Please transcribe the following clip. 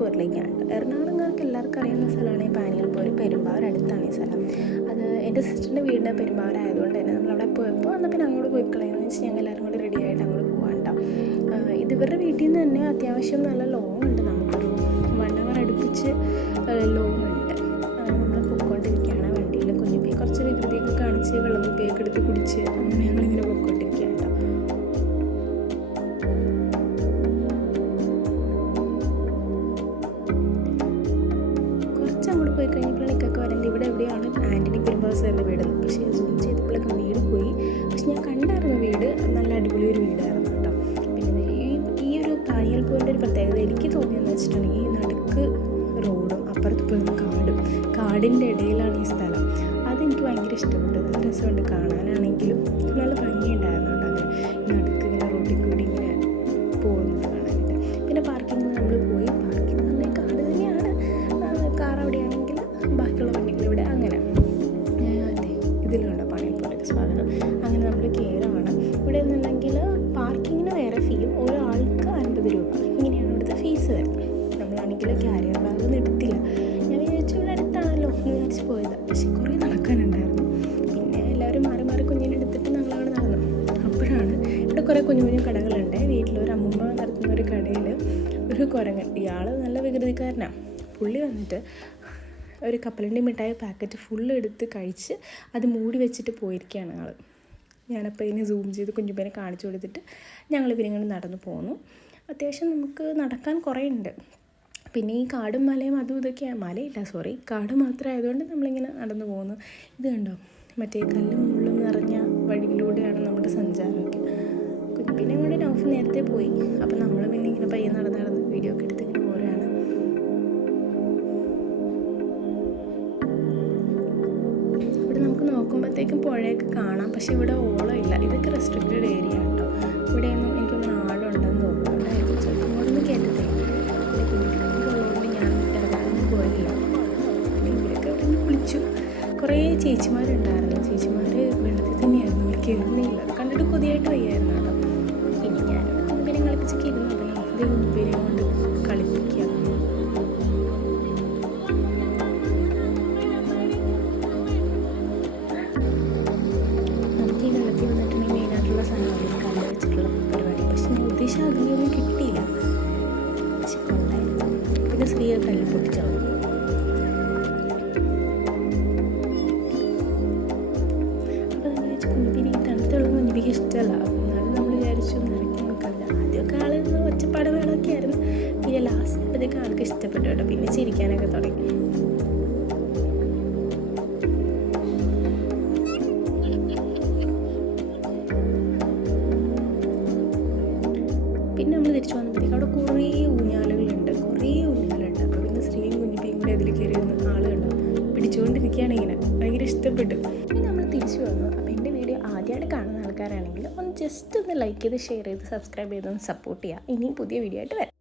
പാനിയൽപൂരിലേക്കാണ്. എറണാകുളംകാർക്ക് എല്ലാവർക്കും അറിയുന്ന സ്ഥലമാണ് ഈ പാനിയൽപൂർ. പെരുമ്പാവൂർ അടുത്താണ് ഈ സ്ഥലം. അത് എൻ്റെ സിസ്റ്ററിൻ്റെ വീടിൻ്റെ പെരുമ്പാവൂരായതുകൊണ്ട് തന്നെ നമ്മളവിടെ പോയപ്പോൾ എന്നാൽ പിന്നെ അങ്ങോട്ട് പോയി കളയാമെന്ന് വെച്ച് ഞങ്ങൾ എല്ലാവരും കൂടി റെഡി ആയിട്ട് അങ്ങോട്ട് പോകാൻ കേട്ടോ. ഇത് ഇവരുടെ വീട്ടിൽ നിന്ന് തന്നെ അത്യാവശ്യം നല്ല ലോങ് ഉണ്ട്, നമുക്കൊരു 1 hour അടുപ്പിച്ച് ലോങ് ഉണ്ട്. നമ്മൾ പൊയ്ക്കൊണ്ടിരിക്കുകയാണ് വണ്ടിയിൽ. കുഞ്ഞിപ്പി കുറച്ച് വികൃതിയൊക്കെ കാണിച്ച് വെള്ളം കുപ്പിയൊക്കെ എടുത്ത് കുടിച്ച് അങ്ങനെ ഞങ്ങളിങ്ങനെ പൊയ്ക്കൊണ്ടിരിക്കുകയാണ് കേട്ടോ. കുറച്ച് അങ്ങോട്ട് പോയി കഴിഞ്ഞപ്പോൾ എനിക്കൊക്കെ വരേണ്ടത് ഇവിടെ എവിടെയാണ് ആൻ്റണി പെരുമ്പാവൂർ സാറിൻ്റെ വീട്. പക്ഷേ സൂം ചെയ്തപ്പോഴൊക്കെ വീട് പോയി. പക്ഷെ ഞാൻ കണ്ടായിരുന്നു വീട്, നല്ല അടിപൊളി ഒരു വീടായിരുന്നു കേട്ടോ. പിന്നെ ഈ ഒരു പാനിയൽപൂരിൻ്റെ ഒരു പ്രത്യേകത എനിക്ക് തോന്നിയെന്ന് വെച്ചിട്ടുണ്ടെങ്കിൽ ഈ നടുക്ക് റോഡും അപ്പുറത്ത് കാടിൻ്റെ ഇടയിലാണ് ഈ സ്ഥലം. അതെനിക്ക് ഭയങ്കര ഇഷ്ടപ്പെട്ടു. നല്ല രസമുണ്ട് കാണാനാണെങ്കിലും, നല്ല ഭംഗിയുണ്ടായിരുന്നു കേട്ടോ. അങ്ങനെ നടുക്ക് ഇങ്ങനെ റോഡിൽ കൂടി ഇങ്ങനെ പോകുന്നത് കാണാനായിട്ട്. പിന്നെ പാർക്കിങ്ങിന് നമ്മൾ പോയി. പാർക്കിംഗ് എന്ന് പറഞ്ഞാൽ കാട് തന്നെയാണ്. കാർ അവിടെയാണെങ്കിൽ ബാക്കിയുള്ള വണ്ടികൾ ഇവിടെ. അങ്ങനെ ഇതിലുണ്ട് പാനിയൽപൂരിലേക്ക് സ്വാഗതം. അങ്ങനെ നമ്മൾ കയറുകയാണ്. ഇവിടെ എന്നുണ്ടെങ്കിൽ പാർക്കിങ്ങിന് വേറെ ഫീയും, ഓരോ ആൾക്ക് 50 രൂപ ഇങ്ങനെയാണ് ഇവിടുത്തെ ഫീസ് വരുന്നത്. നമ്മളാണെങ്കിൽ ക്യാരിയർ ബാഗൊന്നും എടുത്തില്ല. ഞാൻ വിചാരിച്ചു ഇവിടെ അടുത്താണല്ലോ എന്ന് വിചാരിച്ച് പോയത്. പക്ഷേ കുറേ നടക്കാനുണ്ടായിരുന്നു. പിന്നെ എല്ലാവരും മാറി മാറി കുഞ്ഞിനെ എടുത്തിട്ട് ഞങ്ങളവിടെ നടന്നു. അപ്പോഴാണ് ഇവിടെ കുറേ കുഞ്ഞു കുഞ്ഞു കടകളുണ്ട്. വീട്ടിലൊരു അമ്മൂമ്മ നടത്തുന്ന ഒരു കടയിൽ ഒരു കുരങ്ങൻ, ഇയാൾ നല്ല വികൃതിക്കാരനാണ്. പുള്ളി വന്നിട്ട് ഒരു കപ്പലണ്ടി മിഠായി പാക്കറ്റ് ഫുള്ള് എടുത്ത് കഴിച്ച് അത് മൂടി വെച്ചിട്ട് പോയിരിക്കുകയാണ് ആൾ. ഞാനപ്പോൾ ഇതിനെ സൂം ചെയ്ത് കുഞ്ഞുപ്പനെ കാണിച്ചു കൊടുത്തിട്ട് ഞങ്ങൾ ഇവരിങ്ങനെ നടന്നു പോന്നു. അത്യാവശ്യം നമുക്ക് നടക്കാൻ കുറേ ഉണ്ട്. പിന്നെ ഈ കാടും മലയും അതും ഇതൊക്കെയാണ്. മലയില്ല, സോറി, കാട് മാത്രം ആയതുകൊണ്ട് നമ്മളിങ്ങനെ നടന്നു പോകുന്നു. ഇത് കണ്ടോ, മറ്റേ കല്ലും മുള്ളും നിറഞ്ഞ വഴിയിലൂടെയാണ് നമ്മുടെ സഞ്ചാരമൊക്കെ. കുഞ്ഞിപ്പിനെ കൊണ്ട് നൗഫ് നേരത്തെ പോയി. അപ്പം നമ്മൾ പിന്നെ ഇങ്ങനെ പയ്യെ നടന്ന് വീഡിയോ ഒക്കെ എടുത്ത് ഇങ്ങനെ പോരുകയാണ്. ഇവിടെ നമുക്ക് നോക്കുമ്പോഴത്തേക്കും പുഴയൊക്കെ കാണാം. പക്ഷെ ഇവിടെ ഓളം ഇല്ല. ഇതൊക്കെ റെസ്ട്രിക്റ്റഡ് ഏരിയ കേട്ടോ. ഇവിടെയൊന്നും എനിക്കൊന്ന് ആളുണ്ടെന്ന് തോന്നുന്നു. അതായിരിക്കും ചിലപ്പോൾ ഇങ്ങോട്ടൊന്നും കേട്ടതേ. പിന്നെ കുഞ്ഞിക്കുള്ളതുകൊണ്ട് ഞാൻ ഇറങ്ങാനൊന്നും പോയില്ല. ഇവരൊക്കെ ഇവിടെ നിന്ന് കുളിച്ചു. കുറേ ചേച്ചിമാരുണ്ടായിരുന്നു. ചേച്ചിമാർ വെള്ളത്തിൽ തന്നെയായിരുന്നു, അവർ കയറുന്നില്ല. അത് കണ്ടിട്ട് കൊതിയായിട്ട് വയ്യായിരുന്നു കേട്ടോ. പിന്നെ ഞാനിവിടെ കുഞ്ഞിപ്പിനെ കളിപ്പിച്ചൊക്കെ ഇരുന്നു. അപ്പം നമുക്ക് കുഞ്ഞിപ്പിനെ കൊണ്ട് കളിപ്പിക്കുക. അതിലൊന്നും കിട്ടിയില്ല. പക്ഷെ കൊണ്ടായിരുന്നു. പിന്നെ സ്ത്രീയെ തല്ലി പൊട്ടിച്ചാവും. അപ്പോൾ നമ്മൾ വിചാരിച്ചു കുഞ്ഞിപ്പിന് ഈ തണുത്തുള്ള കുഞ്ഞിപ്പിക്ക് ഇഷ്ടമല്ല. എന്നാലും നമ്മൾ വിചാരിച്ചു നിറയ്ക്കാൻ നോക്കില്ല. ആദ്യമൊക്കെ ആൾ ഒച്ചപ്പാട് വേളമൊക്കെ ആയിരുന്നു. പിന്നെ ലാസ്റ്റ് ആയപ്പോഴത്തേക്ക് ആൾക്ക് ഇഷ്ടപ്പെട്ടു കേട്ടോ. പിന്നെ ചിരിക്കാനൊക്കെ തുടങ്ങി. പിന്നെ നമ്മൾ തിരിച്ചു വന്നപ്പോഴത്തേക്ക് അവിടെ കുറേ ഊഞ്ഞാലുകളുണ്ട്. അപ്പോൾ പിന്നെ സ്ത്രീയും കുഞ്ഞിപ്പിയും കൂടി അതിൽ കയറി നിന്ന് ആളുകളുണ്ടോ പിടിച്ചുകൊണ്ടിരിക്കുകയാണ്. ഇങ്ങനെ ഭയങ്കര ഇഷ്ടപ്പെട്ടു. പിന്നെ നമ്മൾ തിരിച്ചു വന്നു. അപ്പോൾ എൻ്റെ വീഡിയോ ആദ്യമായിട്ട് കാണുന്ന ആൾക്കാരാണെങ്കിൽ ഒന്ന് ജസ്റ്റ് ഒന്ന് ലൈക്ക് ചെയ്ത് ഷെയർ ചെയ്ത് സബ്സ്ക്രൈബ് ചെയ്തൊന്ന് സപ്പോർട്ട് ചെയ്യുക. ഇനിയും പുതിയ വീഡിയോ ആയിട്ട് വരാം.